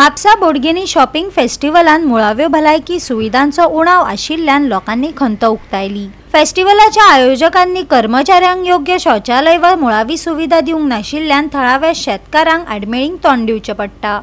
म्हापसा बोडगिनी shopping फेस्टिवलान मुळाव्यो भलायकी सुविधांचो उणाव आशिल्ल्यान लोकांनी खंत उक्तायली। फेस्टिवलाच्या आयोजकांनी कर्मचाऱ्यांक योग्य शौचालय व मुळावी सुविधा दिवंक नाशिल्ल्यान थळाव्या शेतकारांक आडमेळींक तोंड दिवचें पडटा।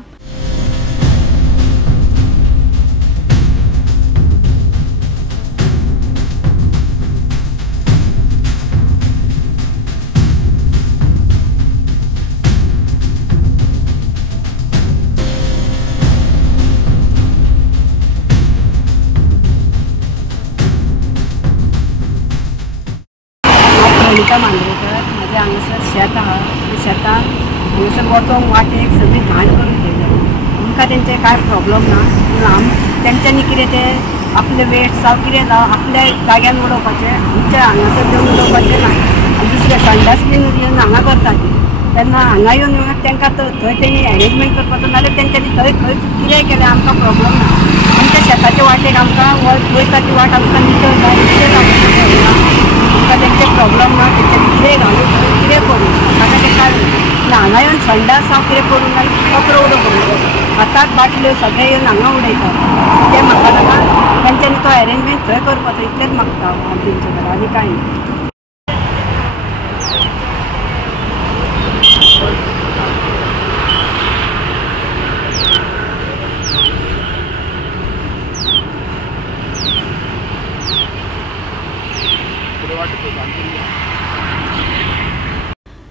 मांद्रेकर माझ्या हांगासर शेत आहा, शेतान हांगासर वचोंक वाटेक सगळी घाण करून ठेयल्या। आमकां तेंचे कांय प्रॉब्लम ना, पूण तेंच्यांनी कितें ते आपले वेट जावं कितें जावं आपल्या जाग्यान उडोवपाचें, आमच्या हांगासर देवन उडोवपाचें ना। दुसरे संडास बीन येवन हांगा करता तेन्ना हांगा येवन तेंकां थंय तेणी एरेंजमेंट करपाचो, नाल्यार तेंच्यांनी थंय खंय कितेंय केलें आमकां प्रॉब्लम ना। आमच्या शेताच्या वाटेक आमकां वयता ती वाट आमकां नितळ जाय कितें आमकां तेंचे प्रॉब्लम ना। तेंच्यांनी कितें घालून कितें करूं ताका तें कांय ना। हांगा येवन संडास हांव कितें करूं ना, कचरो उडोवंक हाताक बाटल्यो सगळे येवन हांगा उडयतात। तें म्हाका नाका, तेंच्यांनी तो एरेंजमेंट थंय करपाचो इतलेंच मागता हांव तेंचे कडेन, आनी कांय ना।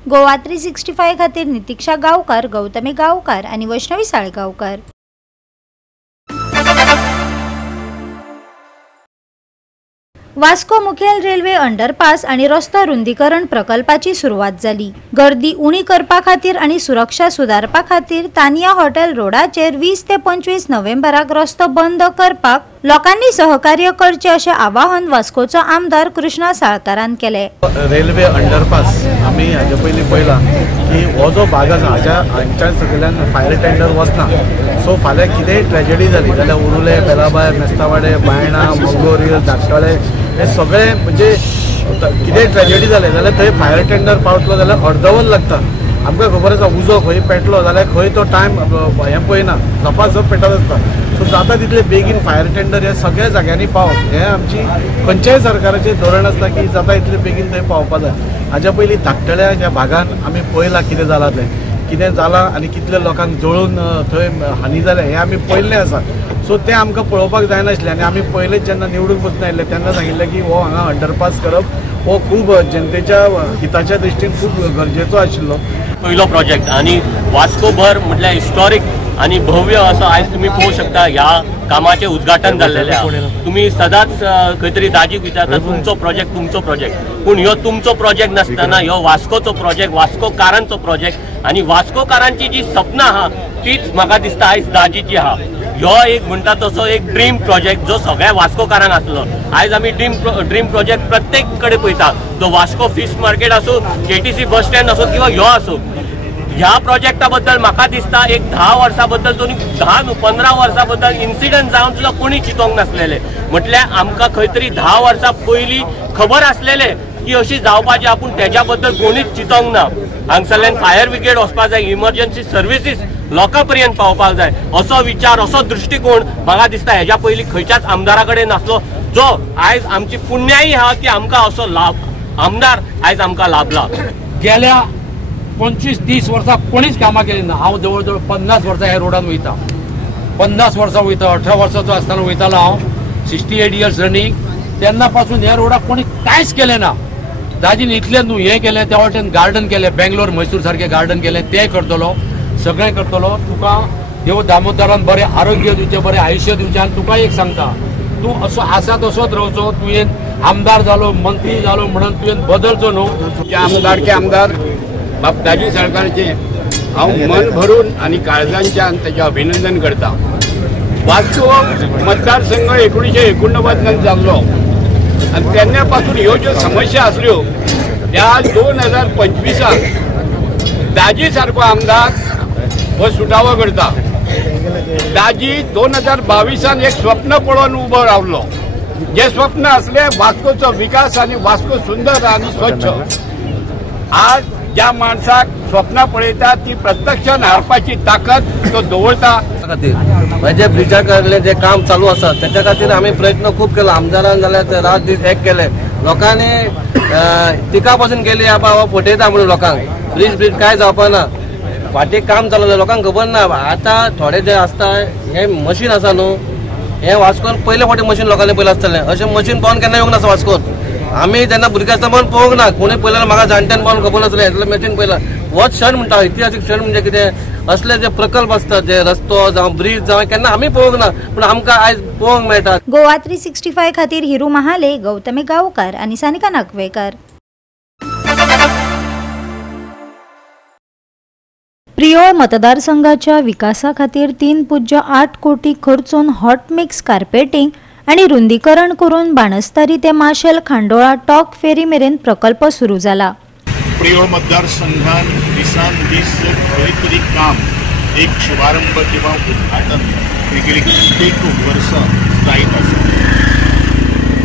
गोवा 365 खातीर नितीक्षा गांवकार, गौतमी गांवकार आणि वैष्णवी साळगांवकार। वास्को मुखेल रेल्वे अंडरपास आणि रस्तो रुंदीकरण प्रकल्पाची सुरुवात जाली। गर्दी उणी करपा खातीर आणि सुरक्षा सुधारपा खातीर तानिया हॉटेल रोडाचेर 20 ते 25 नोव्हेंबराक रस्तो बंद करपाक लोकांनी सहकार्य करचे अशें आवाहन वास्कोचो आमदार कृष्णा साळकारान केले। रेल्वे अंडरपास आमी हाजे पयलीं पळयला की हो जो भाग आसा हांच्या सकयल्यान फायर टेंडर वचना। सो फाल्यां कितेंय ट्रेजेडी जाली जाल्यार उरुले, बेलाबाय, मेस्तावाडे, बायणा, मंगोरी, धाकटळे हे सगळे म्हणजे कितेंय ट्रेजेडी जालें जाल्यार थंय फायर टेंडर पावतलो जाल्यार अर्दवर लागता। आमकां खबर आसा उजो खंय पेटलो जाल्यार खंय तो टायम हें पळयना, झपाझप पेटत आसता। सो जाता तितले बेगीन फायर टेंडर हे सगळ्या जाग्यांनी पावप हें आमची खंयच्याय सरकाराचें धोरण आसता की जाता तितले बेगीन थंय पावपा जाय। हाज्या पयलीं धाकटळ्या ह्या भागान आमी पळयलां कितें जालां तें, कितें जालां आनी कितले लोकांक जळून थंय हानी जाल्या हें आमी पळयल्लें आसा। सो तें आमकां पळोवपाक जायनाशिल्लें आनी आमी पयलेंच जेन्ना निवडून वचून आयिल्ले तेन्ना सांगिल्लें की हो हांगा अंडरपास करप हो खूब जनतेच्या हिताच्या दृश्टीन खूब गरजेचो आशिल्लो। पयलो प्रोजेक्ट आनी वास्कोभर म्हटल्यार हिस्टॉरीक आनी भव्य असो आयज तुम्ही पळोवंक शकता ह्या कामाचें उद्घाटन जाल्लेलें आहा। तुम्ही सदांच खंय तरी दाजीक विचारता तुमचो प्रोजेक्ट, पूण ह्यो तुमचो प्रोजेक्ट नासतना ह्यो वास्कोचो प्रोजेक्ट, वास्कोकारांचो प्रोजेक्ट आनी वास्कोकारांची जी सपनां आहा तीच म्हाका दिसता आयज दाजीची आहा। ह्यो एक म्हणटा तसो एक ड्रीम प्रोजेक्ट जो सगळ्या वास्कोकारांक आसलो। आयज आमी ड्रीम प्रोजेक्ट प्रत्येक कडेन पळयता, जो वास्को फिश मार्केट आसूं, केटीसी बस स्टँड आसूं किंवा ह्यो आसूं। ह्या प्रोजेक्टा बद्दल म्हाका दिसता एक 10 वर्सां बद्दल 10 न्हू 15 वर्सां बद्दल इन्सिडंट जावन सुद्दां कोणी चिंतोंक नासलेले। म्हटल्यार आमकां खंय तरी 10 वर्सां पयलीं खबर आसलेले की अशी जावपाची, आपूण तेज्या बद्दल कोणीच चिंतोंक ना। हांगसरल्यान फायर ब्रिगेड वचपाक जाय, इमर्जन्सी सर्विसीस लोकां पर्यंत पावपाक जाय असो विचार, असो दृश्टिकोन म्हाका दिसता हेज्या पयलीं खंयच्याच आमदारा कडेन नासलो, जो आयज आमची पुण्याई आहा की आमकां असो आमदार आयज आमकां लाभला। गेल्या 25-30 वर्सां कोणीच कामां केली ना। हांव जवळ जवळ 50 वर्सां ह्या रोडान वयता, 50 वर्सां वयता। 18 वर्साचो आसतना वयतालो हांव, 68 इयर्स रनिंग। तेन्ना पासून ह्या रोडाक कोणी कांयच केलें ना। दाजीन इतलें न्हू हें केलें, त्या वाटेन गार्डन केलें, बेंगलोर मैसूर सारकें गार्डन केलें, तें करतलो, सगळें करतलो। तुका देव दामोदरान बरें आरोग्य दिवचें, बरें आयुश्य दिवचें। आनी तुका एक सांगता, तूं असो आसा तसोच रावचो। तुवें आमदार जालो, मंत्री जालो म्हणून तुवें बदलचो न्हू। आमदार दाजी साळकाराचे हांव मन भरून आणि काळजांच्यान तेजें अभिनंदन करता। वास्को मतदारसंघ 1989 जाल्लो आनी तेन्ना पासून ह्यो ज्यो समस्या आसल्यो त्या 2025 दाजी सारको आमदार हो सुटावो करता। दाजी 2022 एक स्वप्न पळोवन उबो रावलो, जे स्वप्न असले वास्कोचो विकास आणि वास्को सुंदर आणि स्वच्छ। आज ज्या माणसाक स्वप्नां पळयता ती प्रत्यक्षान हाडपाची ताकद तो दवरता. म्हणजे ब्रिजा कडले जे काम चालू आसा त्याच्या खातीर आम्ही प्रयत्न खूप केला. आमदारान जाल्यार रात दीस एक केले. लोकांनी टिका पासून केली बाबा फटयता म्हणून लोकांक ब्रिज काय जावपा ना. फाटी काम चालू लोकांक खबर ना. आता थोडे जे आसता हे मशीन आसा न्हू हे वास्कोन पयले फावटी मशीन लोकांनी पयलें आसतलें. अशें मशीन पावन केन्ना येवंक नासा वास्कोन. आमी जेन्ना भुरगे आसतना पण पळोवंक ना. कोणी पयलें म्हाका जाणट्यान पावन खबर नासलें हेतलें मशीन पयला. होच क्षण म्हणटा इतिहासीक क्षण म्हणजे कितें असले जे प्रकल्प असतात जे रस्तो जावं ब्रिज जावं केन्ना आमी पळोवंक ना पूण आमकां आयज पळोवंक मेळटा. गोवा 365 खातीर हिरू महाले, गौतमी गांवकार आनी सानिका नागवेकर. प्रियोळ मतदारसंघाच्या विकासा खातीर 3.8 कोटी खर्चून हॉट मिक्स कार्पेटिंग आणि रुंदीकरण करून बाणस्तारी ते माशेल खांडोळा टॉक फेरी मेरेन प्रकल्प सुरू जाला. प्रियोळ मतदारसंघात दिसान दीस खंय तरी काम एक शुभारंभ किंवा उद्घाटन गेली कित्येक वर्सां जायत आसा.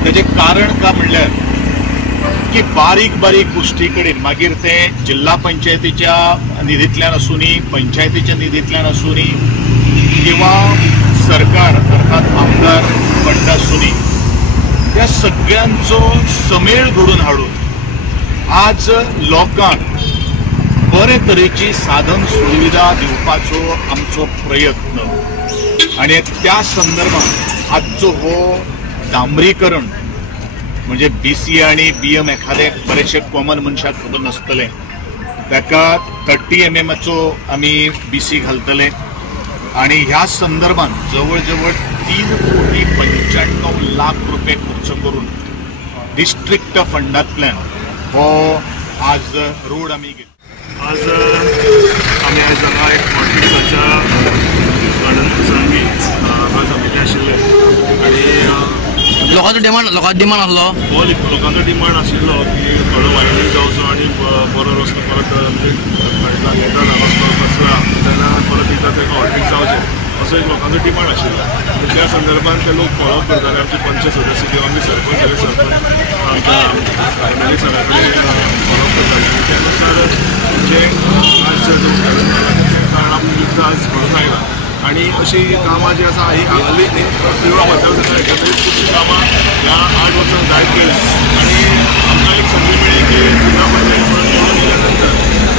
तेजें कारण काय म्हणल्यार की बारीक बारीक गोष्टी कडेन मागीर ते जिल्हा पंचायतीच्या निधींतल्यान आसूनी पंचायतीच्या निधींतल्यान आसूनी किंवा सरकार अर्थात आमदार फंड आसूनी त्या सगळ्यांचो समेळ घडून हाडून आज लोकांक बरे तरेची साधन सुविधा दिवपाचो आमचो प्रयत्न आणि त्या संदर्भात आजचो हो डांबरीकरण म्हणजे BC आणि BM एखादे बरेचशे कॉमन मनशाक खबर नासतले ताका 30 mm आमी BC घालतले आणि ह्या संदर्भात जवळ जवळ 3.95 लाख रुपये खर्च करून डिस्ट्रिक्ट फंडांतल्यान हो आज रोड आमी घेतला. आज आमी आयज हांगा एक हॉटमिक्साच्या उद्घाटन आज आमी आशिल्ले आणि लोकांचो डिमांड आसलो. हो लोकांचो डिमांड आशिल्लो की थोडो वायडनींग जावचो आणि बरो रस्तो परत येता रस्तो कचरा तेन्ना परत एकदा तेका हॉटमिक्स जावचें असो एक लोकांचो डिमांड आशिल्लो. त्या संदर्भात ते लोक फॉलो करताले. आमचे पंच सदस्य किंवा आमी सरपंच आमच्या प्रायमरी सगळ्या कडेन फॉलो करताले. त्यानुसार जे आज उद्घाटन जालां कारण आमी आज घडून आयला आणि अशी कामां जी आसा ही हालीं प्रियोळ मतदारसंघात एकंदरीत खूब कामां ह्या 8 वर्सांत जायत गेली आणि आमकां एक संधी मेळ्ळी की जिल्हा पंचायत परत निवडून गेल्यानंतर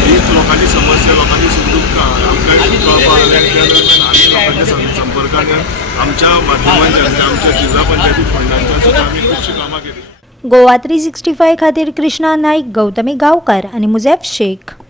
हीच लोकांची समस्या लोकांची सुखदुःखां आमकां कळपाक लागली आनी लोकांच्या संपर्कान आमच्या माध्यमांच्यान आमच्या जिल्हा पंचायती फंडांच्या सुद्दां आमी खुबशीं कामां केली. गोवा 365 खातीर कृष्णा नाईक, गौतमी गांवकार आनी मुजेफ शेख.